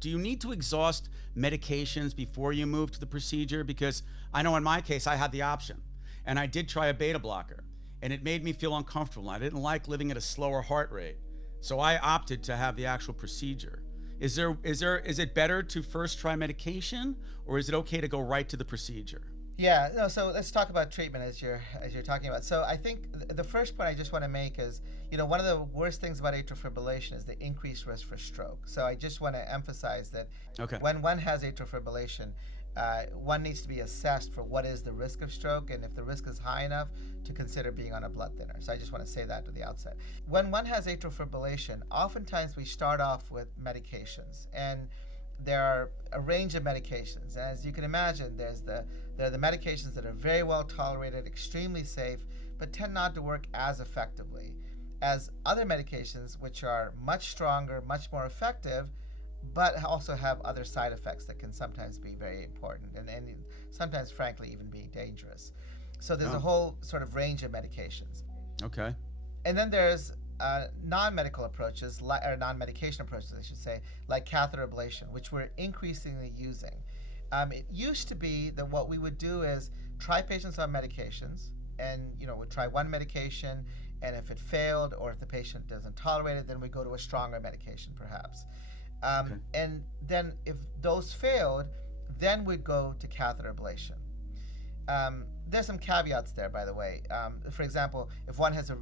do you need to exhaust medications before you move to the procedure? Because I know in my case, I had the option, and I did try a beta blocker, and it made me feel uncomfortable. I didn't like living at a slower heart rate. So I opted to have the actual procedure. Is it better to first try medication, or is it okay to go right to the procedure? Yeah, no, so let's talk about treatment as you're talking about. So I think the first point I just want to make is, one of the worst things about atrial fibrillation is the increased risk for stroke. So I just want to emphasize that Okay. when one has atrial fibrillation, one needs to be assessed for what is the risk of stroke, and if the risk is high enough, to consider being on a blood thinner. So I just want to say that at the outset. When one has atrial fibrillation, oftentimes we start off with medications, and there are a range of medications. As you can imagine, there are the medications that are very well tolerated, extremely safe, but tend not to work as effectively as other medications, which are much stronger, much more effective, but also have other side effects that can sometimes be very important and sometimes, frankly, even be dangerous. So there's a whole sort of range of medications. Okay. And then there's non-medical approaches, or non-medication approaches, I should say, like catheter ablation, which we're increasingly using. It used to be that what we would do is try patients on medications, and we'd try one medication, and if it failed, or if the patient doesn't tolerate it, then we go to a stronger medication, perhaps. Okay. And then if those failed, then we'd go to catheter ablation. There's some caveats there, by the way. For example, if one has a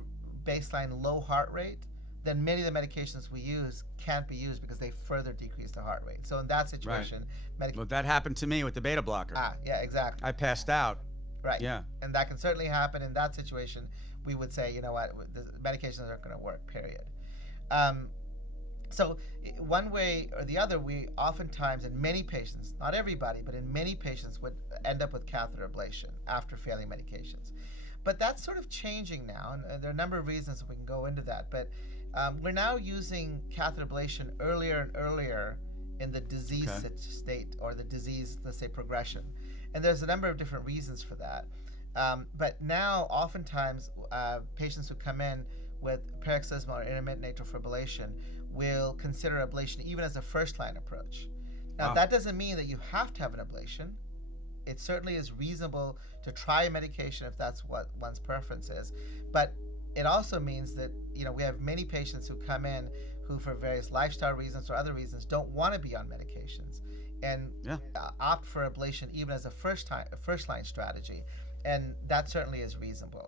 baseline low heart rate, then many of the medications we use can't be used because they further decrease the heart rate. So in that situation, Well, that happened to me with the beta blocker. yeah, exactly. I passed out. Right. Yeah. And that can certainly happen. In that situation, we would say, the medications aren't going to work, period. So one way or the other, we oftentimes, in many patients, not everybody, but in many patients, would end up with catheter ablation after failing medications. But that's sort of changing now, and there are a number of reasons we can go into that. But we're now using catheter ablation earlier and earlier in the disease state, or the disease, let's say, progression. And there's a number of different reasons for that. But now, oftentimes, patients who come in with paroxysmal or intermittent atrial fibrillation will consider ablation even as a first-line approach. Now, that doesn't mean that you have to have an ablation. It certainly is reasonable to try a medication if that's what one's preference is. But it also means that, we have many patients who come in who, for various lifestyle reasons or other reasons, don't want to be on medications, and opt for ablation even as a first-line strategy. And that certainly is reasonable.